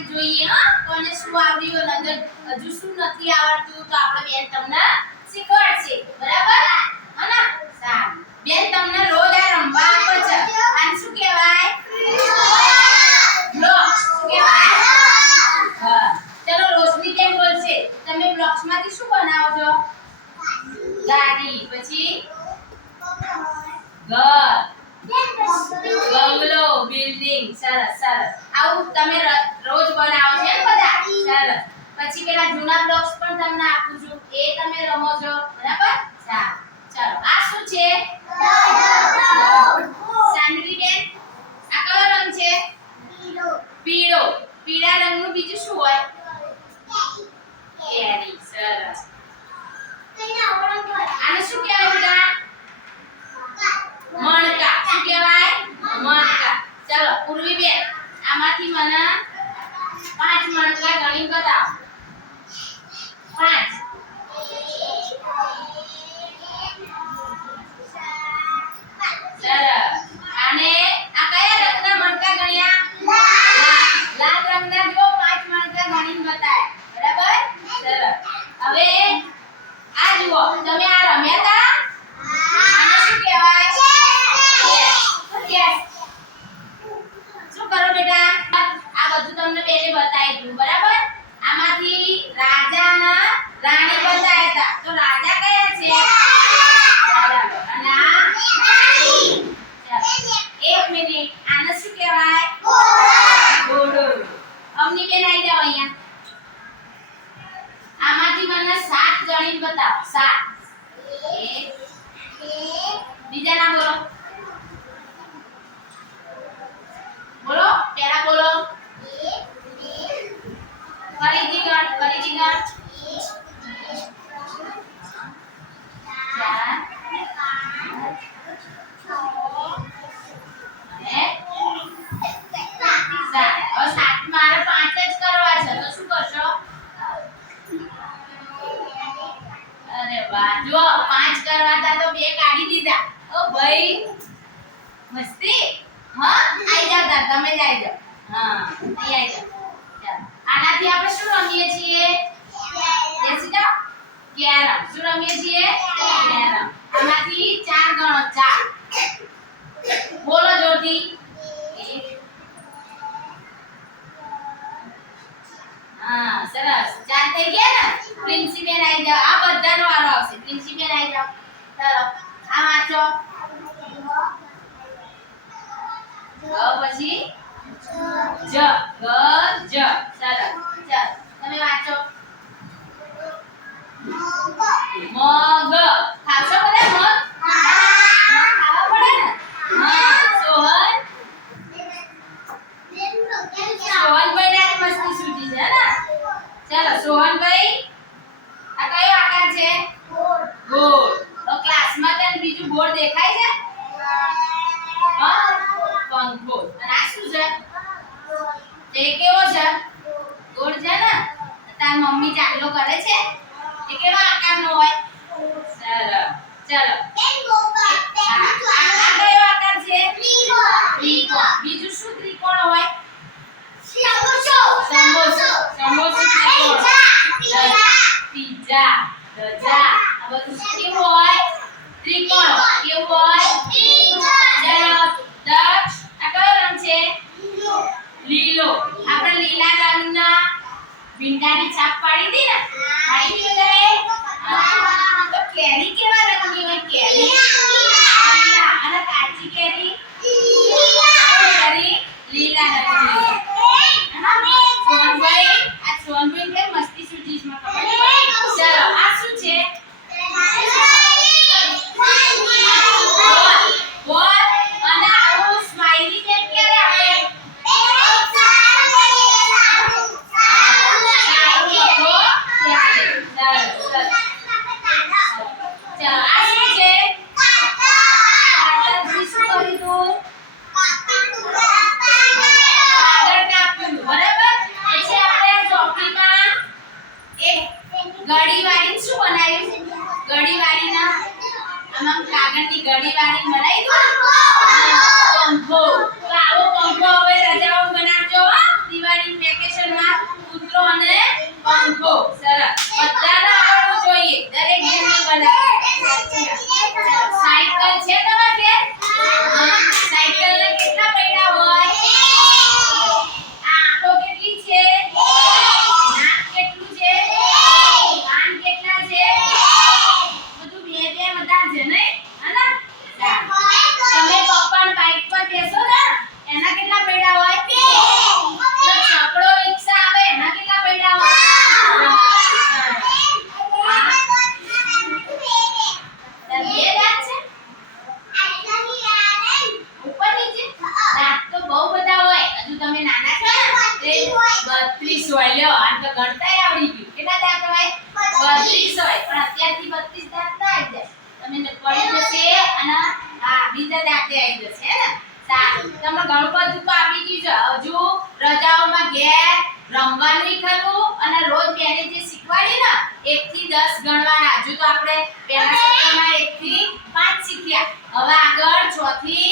કે જોઈએ હા કોને શું આવ્યું અને હજુ શું નથી આવડતું તો આપણે બેન તમને શીખવાડશે બરાબર હને સારું બેન તમને રોજ આ રમવા આપો છે આને શું કહેવાય બ્લોક્સ શું કહેવાય હા ચલો રોશની બેન બોલશે તમે બ્લોક્સ માંથી શું બનાવો છો ગાડી પછી ઘર બંગલો બિલ્ડિંગ સરસ સરસ આવું તમે રોજ બનાવો છો ને બધા સરસ પછી પેલા જૂના બ્લોક્સ પણ તમને આપું છું એ તમે રમો છો બરાબર સારું ચાલો આ શું છે સાનવી બેન આ કયો રંગ છે પીળો પીળા રંગનું બીજું શું હોય કેરી સરસ આને શું કહેવાય બેટા મણકા શું કહેવાય મણકા ચાલો પૂર્વી બેન આમાંથી મને 5 મણકા ગણી બતાવો 5 સરસ અને આ કયા રંગના મણકા ગણ્યા લાલ રંગના જો 5 મણકા ગણીને બતાય બરાબર સરસ હવે આ જુઓ તમે આ રમ્યા હતા આને શું કહેવાય ચેસ શું કરો બેટા આ બધું તમને બેને બતાવી દીધું બરાબર આમાંથી રાજાના રાણી બતાવ્યા હતા તો રાજા કયા છે બરાબર અને આ એક મિનિટ આને શું કહેવાય ઘોડો અમની બેન આવી જાવ અહીંયા આમાંથી મને 7 ગણીને બતાવો 7 બીજા ના બોલો બોલો પેલા બોલો ફરીથી ગણ 4 મારે 5 જ કરવા છે તો શું કરશો અરે વાહ જો 5 કરવાતા તો 2 કાઢી દીધા ઓ ભાઈ મસ્તી હા આઈ જાવ તમે જ આઈ જાવ હા અહીં આઈ જાવ ચાલો આનાથી આપણે શું રમીએ છીએ બેસી જાવ કેરમ શું રમીએ છીએ કેરમ આમાંથી 4 ગણો 4 બોલો જોરથી હા સરસ 4 થઈ ગયા ને પ્રિન્સી બેન આવી જાવ આ બધાનો વારો આવશે પ્રિન્સી બેન આવી જાવ ચાલો આ વાંચો પછી જ ગ જ સરસ ચાલો તમે વાંચો મગ ખાશો બધા મગ ખાવા પડે ને હા સોહન સોહનભાઈ ને મસ્તી સૂજી છે ને ચાલો સોહનભાઈ આ કયો આકાર છે ગોળ તો ક્લાસમાં તને બીજું બોર્ડ દેખાય છે હા પંખો અને આ શું છે તે કેવો છે ગોળ છે ને તાર મમ્મી ચાકલો કરે છે એ કેવા આકારનો હોય સરસ ચાલો આ કયો આકાર છે ત્રિકોણ બીજું શું ત્રિકોણ હોય સમોસો ત્રિકોણ પિઝા રજા આ બધું કેવું હોય ત્રિકોણ કેવું હોય દક્ષ આ કયો રંગ છે લીલો આપણે લીલા રંગના ભીંડાની છાપ પાડી દી ને પાડી દીધી તો કેરી કેવા રંગની હોય કેરી લીલા અને કાચી કેરી લીલા રંગની સોનભાઈ આ સોનભાઈ કે મસ્તી સૂજીસ માં ખબર ચાલો આ શું છે બોલ અને આવું સ્માઈલી કેમ ક્યારે આપણે ચાલો આ શું છે 32 હોય લ્યો આમ તો ગણતાય આવડી ગયું કેટલા દાંત હોય 32 હોય પણ અત્યારથી 32 દાંત ના આવી જાય તમને પડી જશે અને હા બીજા દાંતે આવી જશે હે ને સારું તમને ઘણું બધું તો આપી ગયું છે હજુ રજાઓમાં ઘેર રમવાનું ખરું અને રોજ બેને જે શીખવાડી ને 1 થી 10 ગણવાના હજુ તો આપણે પહેલા સત્રમાં 1 થી 5 શીખ્યા હવે આગળ 6 થી